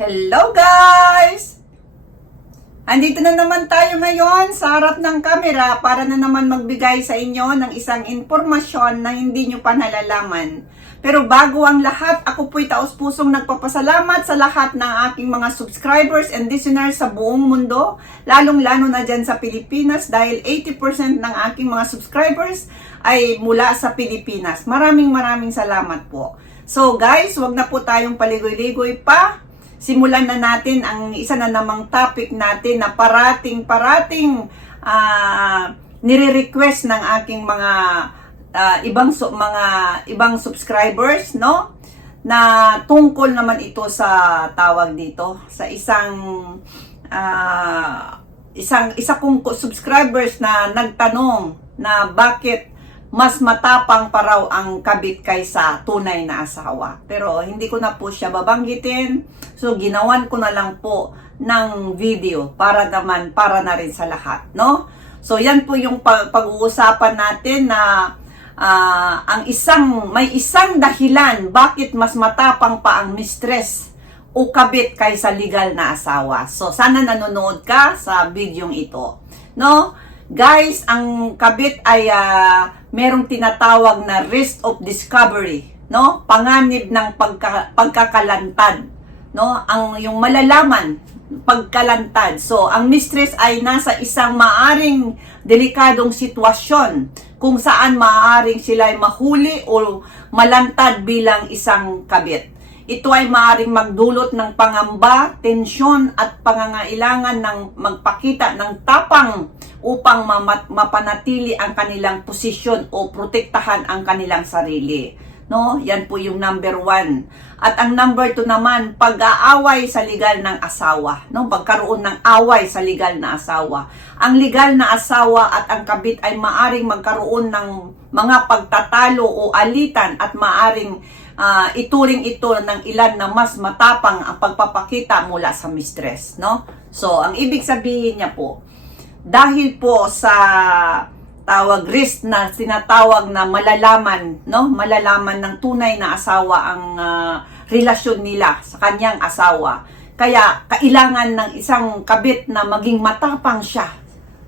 Hello guys! Andito na naman tayo ngayon sa harap ng kamera para na naman magbigay sa inyo ng isang impormasyon na hindi nyo pa nalalaman. Pero bago ang lahat, ako po'y taos-pusong nagpapasalamat sa lahat ng aking mga subscribers and listeners sa buong mundo, lalong-lalo na dyan sa Pilipinas dahil 80% ng aking mga subscribers ay mula sa Pilipinas. Maraming maraming salamat po. So guys, wag na po tayong paligoy-ligoy pa simulan na natin ang isa na namang topic natin na parating-parating ah nire-request ng aking mga ah, ibang su- mga ibang subscribers, no? Na tungkol naman ito sa tawag dito sa isang ah, isang isa kong ko- subscribers na nagtanong na bakit mas matapang pa raw ang kabit kaysa tunay na asawa. Pero hindi ko na po siya babanggitin. So ginawan ko na lang po ng video para naman para na rin sa lahat, no? So yan po yung pag- pag-uusapan natin na ah, ang isang may isang dahilan bakit mas matapang pa ang mistress o kabit kaysa legal na asawa. So sana nanonood ka sa videong ito, no? Guys, ang kabit ay ah, merong tinatawag na risk of discovery, no? Panganib ng pagka, pagkakalantad, no? Ang yung malalaman pagkalantad. So, ang mistress ay nasa isang maaring delikadong sitwasyon kung saan maaring sila ay mahuli o malantad bilang isang kabit. Ito ay maaaring magdulot ng pangamba, tensyon at pangangailangan ng magpakita ng tapang upang mapanatili ang kanilang posisyon o protektahan ang kanilang sarili. No? Yan po yung number one. At ang number two naman, pag-aaway sa legal ng asawa. No? Pagkaroon ng away sa legal na asawa. Ang legal na asawa at ang kabit ay maaring magkaroon ng mga pagtatalo o alitan at maaring ah, ituring ito ng ilan na mas matapang ang pagpapakita mula sa mistress, no? So, ang ibig sabihin niya po, dahil po sa tawag risk na sinatawag na malalaman, no? Malalaman ng tunay na asawa ang ah, relasyon nila sa kanyang asawa. Kaya kailangan ng isang kabit na maging matapang siya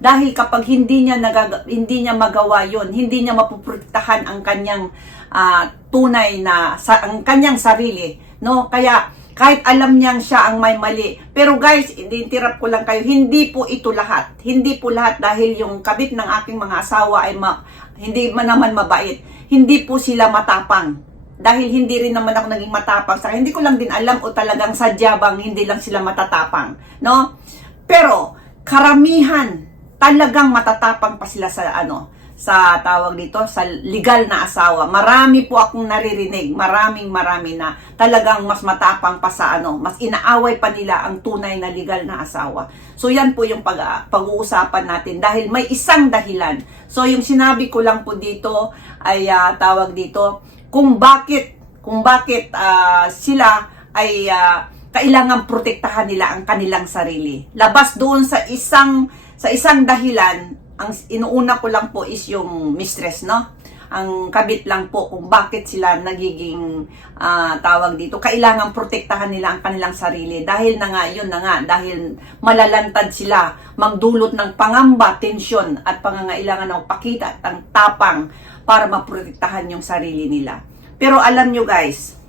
dahil kapag hindi niya nagaga, hindi niya magawa 'yon, hindi niya mapuprotektahan ang kanyang ah, tunay na sa ang kanyang sarili, no? Kaya kahit alam niyang siya ang may mali. Pero guys, interrupt ko lang kayo, hindi po ito lahat. Hindi po lahat dahil yung kabit ng aking mga asawa ay ma, hindi man naman mabait. Hindi po sila matapang. Dahil hindi rin naman ako naging matapang sa hindi ko lang din alam o talagang sadya hindi lang sila matatapang, no? Pero karamihan talagang matatapang pa sila sa ano, sa tawag dito, sa legal na asawa. Marami po akong naririnig, maraming marami na talagang mas matapang pa sa ano, mas inaaway pa nila ang tunay na legal na asawa. So yan po yung pag, pag-uusapan natin dahil may isang dahilan. So yung sinabi ko lang po dito ay ah, tawag dito kung bakit kung bakit ah, sila ay ah, kailangan protektahan nila ang kanilang sarili. Labas doon sa isang sa isang dahilan, ang inuuna ko lang po is yung mistress, no? Ang kabit lang po kung bakit sila nagiging ah, tawag dito. Kailangan protektahan nila ang kanilang sarili. Dahil na nga, yun na nga, dahil malalantad sila, magdulot ng pangamba, tensyon, at pangangailangan ng pakita at ang tapang para maprotektahan yung sarili nila. Pero alam nyo guys,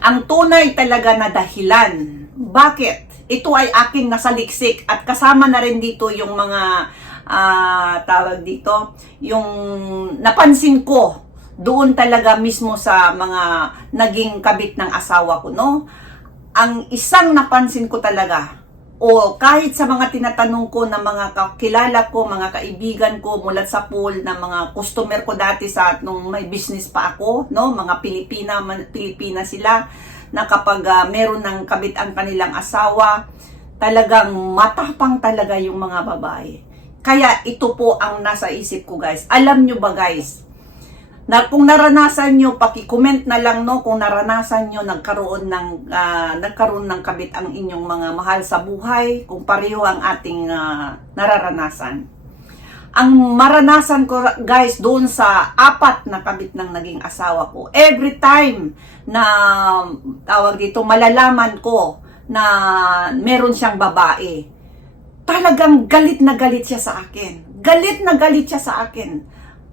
ang tunay talaga na dahilan, bakit? Ito ay aking nasaliksik at kasama na rin dito yung mga ah, tawag dito, yung napansin ko doon talaga mismo sa mga naging kabit ng asawa ko, no? Ang isang napansin ko talaga, o kahit sa mga tinatanong ko ng mga kakilala ko, mga kaibigan ko mula sa pool na mga customer ko dati sa nung may business pa ako, no, mga Pilipina, Pilipina sila na kapag ah, meron ng kabit ang kanilang asawa, talagang matapang talaga yung mga babae. Kaya ito po ang nasa isip ko guys. Alam nyo ba guys, na kung naranasan nyo, paki-comment na lang no? Kung naranasan nyo nagkaroon ng ah, nagkaroon ng kabit ang inyong mga mahal sa buhay, kung pareho ang ating ah, nararanasan. ang maranasan ko guys doon sa apat na kabit ng naging asawa ko. Every time na tawag dito malalaman ko na meron siyang babae talagang galit na galit siya sa akin. Galit na galit siya sa akin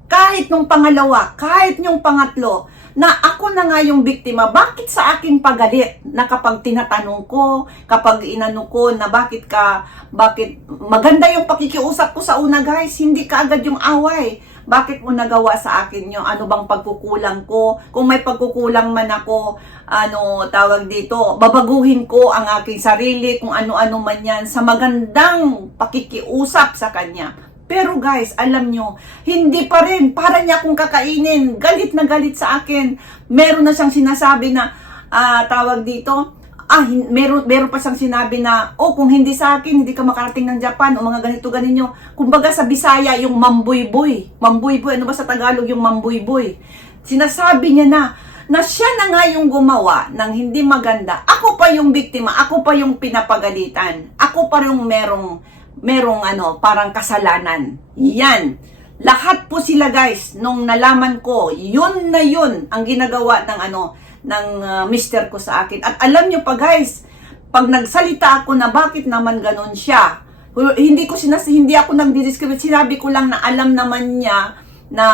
kahit nung pangalawa kahit yung pangatlo na ako na nga yung biktima, bakit sa akin pagalit? Na kapag tinatanong ko, kapag inano ko na bakit ka, bakit maganda yung pakikiusap ko sa una guys, hindi ka agad yung away. Bakit mo nagawa sa akin yung ano bang pagkukulang ko? Kung may pagkukulang man ako, ano tawag dito, babaguhin ko ang aking sarili, kung ano-ano man yan, sa magandang pakikiusap sa kanya. Pero guys, alam nyo, hindi pa rin. Para niya akong kakainin. Galit na galit sa akin. Meron na siyang sinasabi na, ah, tawag dito, ah, meron, meron pa siyang sinabi na, oh, kung hindi sa akin, hindi ka makarating ng Japan, o mga ganito, ganinyo. Kumbaga sa Bisaya, yung mambuy-buy. Mambuy-buy, ano ba sa Tagalog yung mambuy-buy? Sinasabi niya na, na siya na nga yung gumawa ng hindi maganda. Ako pa yung biktima, ako pa yung pinapagalitan. Ako pa yung merong merong ano, parang kasalanan. Yan. Lahat po sila guys, nung nalaman ko, yun na yun ang ginagawa ng ano, ng uh, mister ko sa akin. At alam nyo pa guys, pag nagsalita ako na bakit naman ganon siya, hindi ko sinas hindi ako nagdi-describe, sinabi ko lang na alam naman niya na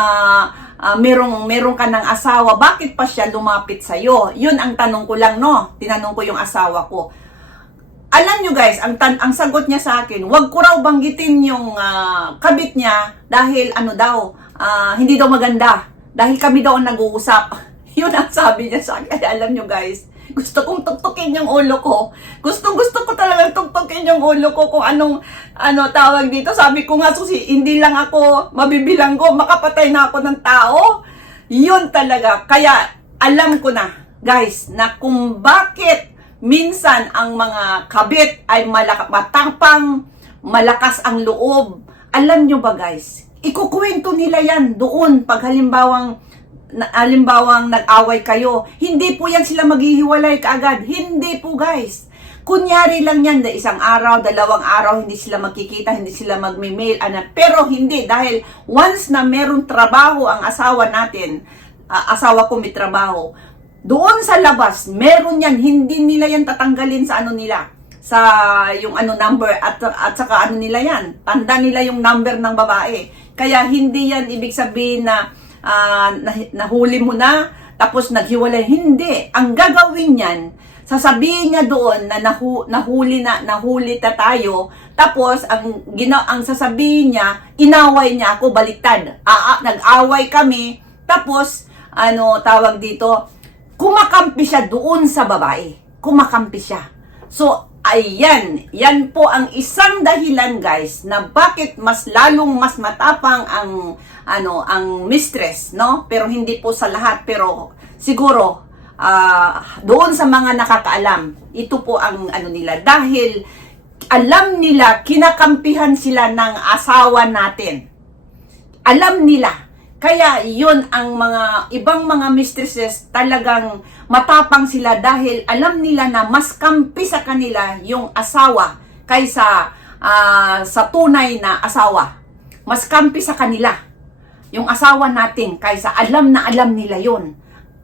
ah, merong merong ka ng asawa, bakit pa siya lumapit sa iyo? Yun ang tanong ko lang no. Tinanong ko yung asawa ko alam nyo guys, ang, tan ang sagot niya sa akin, wag ko raw banggitin yung ah, kabit niya dahil ano daw, ah, hindi daw maganda. Dahil kami daw ang nag-uusap. Yun ang sabi niya sa akin. Alam nyo guys, gusto kong tuktukin yung ulo ko. Gusto gusto ko talagang tuktukin yung ulo ko kung anong ano tawag dito. Sabi ko nga susi, hindi lang ako mabibilang ko, makapatay na ako ng tao. Yun talaga. Kaya alam ko na, guys, na kung bakit minsan ang mga kabit ay malak matapang, malakas ang loob. Alam nyo ba guys, ikukwento nila yan doon pag halimbawang na, halimbawang nag-away kayo. Hindi po yan sila maghihiwalay kaagad. Hindi po guys. Kunyari lang yan, na isang araw, dalawang araw, hindi sila magkikita, hindi sila magme-mail, ana. Pero hindi, dahil once na meron trabaho ang asawa natin, ah, asawa ko may trabaho, doon sa labas, meron yan, hindi nila yan tatanggalin sa ano nila, sa yung ano number at, at saka ano nila yan, tanda nila yung number ng babae. Kaya hindi yan ibig sabihin na nah- nahuli mo na, tapos naghiwalay. Hindi. Ang gagawin yan, sasabihin niya doon na nahu, nahuli na, nahuli ta tayo, tapos ang gina, ang sasabihin niya, inaway niya ako baliktad. Aa, nag-away kami, tapos ano tawag dito, kumakampi siya doon sa babae. Kumakampi siya. So, ayan, yan po ang isang dahilan guys na bakit mas lalong mas matapang ang ano ang mistress, no? Pero hindi po sa lahat, pero siguro ah, doon sa mga nakakaalam, ito po ang ano nila dahil alam nila kinakampihan sila ng asawa natin. Alam nila kaya yun ang mga ibang mga mistresses talagang matapang sila dahil alam nila na mas kampi sa kanila yung asawa kaysa ah, sa tunay na asawa. Mas kampi sa kanila yung asawa natin kaysa alam na alam nila yun.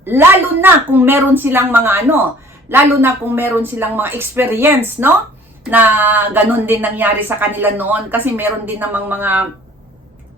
Lalo na kung meron silang mga ano, lalo na kung meron silang mga experience, no? Na ganun din nangyari sa kanila noon kasi meron din namang mga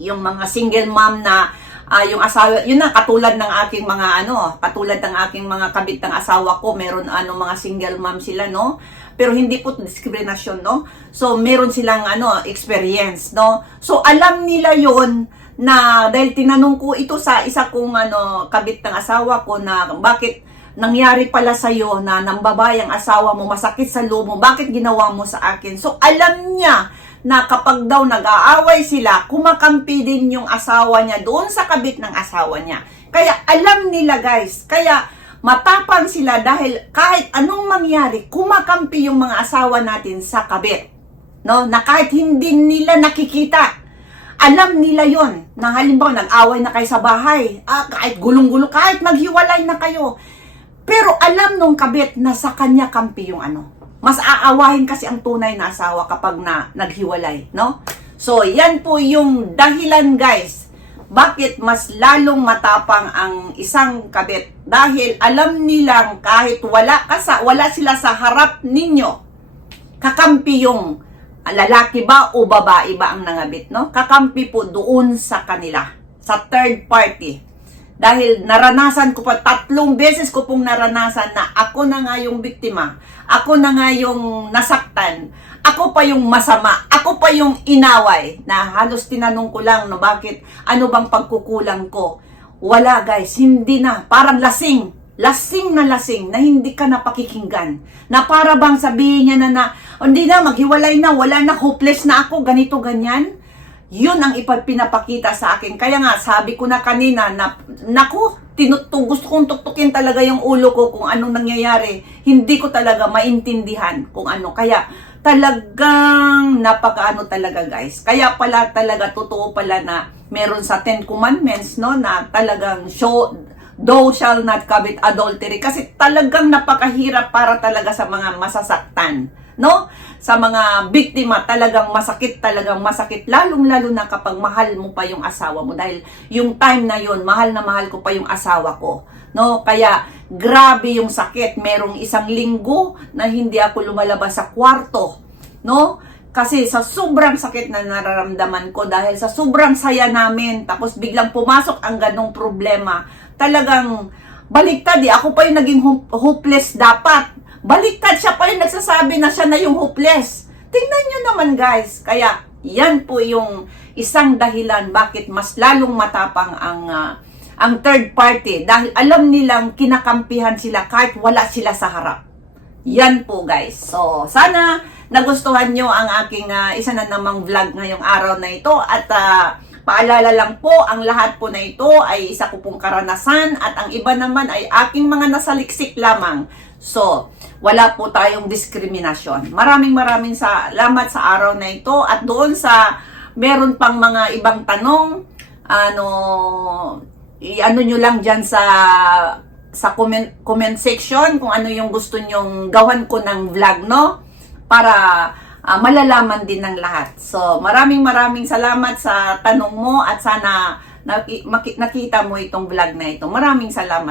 yung mga single mom na ah, yung asawa, yun na katulad ng aking mga ano, katulad ng aking mga kabit ng asawa ko, meron ano mga single mom sila, no? Pero hindi po diskriminasyon, no? So meron silang ano, experience, no? So alam nila yon na dahil tinanong ko ito sa isa kong ano, kabit ng asawa ko na bakit nangyari pala sa iyo na nang babae ang asawa mo, masakit sa loob mo, bakit ginawa mo sa akin? So alam niya na kapag daw nag-aaway sila, kumakampi din yung asawa niya doon sa kabit ng asawa niya. Kaya alam nila guys, kaya matapang sila dahil kahit anong mangyari, kumakampi yung mga asawa natin sa kabit. No? Na kahit hindi nila nakikita, alam nila yon na halimbawa nag-away na kayo sa bahay, ah, kahit gulong-gulo, kahit maghiwalay na kayo. Pero alam nung kabit na sa kanya kampi yung ano, mas aawahin kasi ang tunay na asawa kapag na naghiwalay, no? So, yan po yung dahilan guys. Bakit mas lalong matapang ang isang kabit? Dahil alam nilang kahit wala, kasa, wala sila sa harap ninyo, kakampi yung lalaki ba o babae ba ang nangabit, no? Kakampi po doon sa kanila, sa third party. Dahil naranasan ko pa, tatlong beses ko pong naranasan na ako na nga yung biktima, ako na nga yung nasaktan, ako pa yung masama, ako pa yung inaway, na halos tinanong ko lang, no, bakit, ano bang pagkukulang ko? Wala guys, hindi na, parang lasing, lasing na lasing, na hindi ka napakikinggan, na para bang sabihin niya na na, "Oh, hindi na, maghiwalay na, wala na, hopeless na ako, ganito, ganyan, yun ang ipagpinapakita sa akin. Kaya nga, sabi ko na kanina, na, naku, tinutu, gusto kong tuktukin talaga yung ulo ko kung anong nangyayari. Hindi ko talaga maintindihan kung ano. Kaya, talagang napakaano talaga guys. Kaya pala talaga, totoo pala na meron sa Ten Commandments, no, na talagang show, thou shall not covet adultery. Kasi talagang napakahirap para talaga sa mga masasaktan no? Sa mga biktima, talagang masakit, talagang masakit, lalong-lalo na kapag mahal mo pa yung asawa mo. Dahil yung time na yun, mahal na mahal ko pa yung asawa ko. No? Kaya, grabe yung sakit. Merong isang linggo na hindi ako lumalabas sa kwarto. No? Kasi sa sobrang sakit na nararamdaman ko dahil sa sobrang saya namin, tapos biglang pumasok ang ganong problema, talagang baliktad eh. Ako pa yung naging hop- hopeless dapat. Baliktad siya pa yung nagsasabi na siya na yung hopeless. Tingnan nyo naman guys. Kaya yan po yung isang dahilan bakit mas lalong matapang ang ah, ang third party dahil alam nilang kinakampihan sila kahit wala sila sa harap. Yan po guys. So, sana nagustuhan nyo ang aking ah, isa na namang vlog ngayong araw na ito at ah, paalala lang po, ang lahat po na ito ay isa ko pong karanasan at ang iba naman ay aking mga nasaliksik lamang. So, wala po tayong diskriminasyon. Maraming maraming salamat sa araw na ito at doon sa meron pang mga ibang tanong, ano, i-ano nyo lang dyan sa sa comment, comment section kung ano yung gusto nyong gawan ko ng vlog, no? Para ah, malalaman din ng lahat. So, maraming maraming salamat sa tanong mo at sana nakita mo itong vlog na ito. Maraming salamat.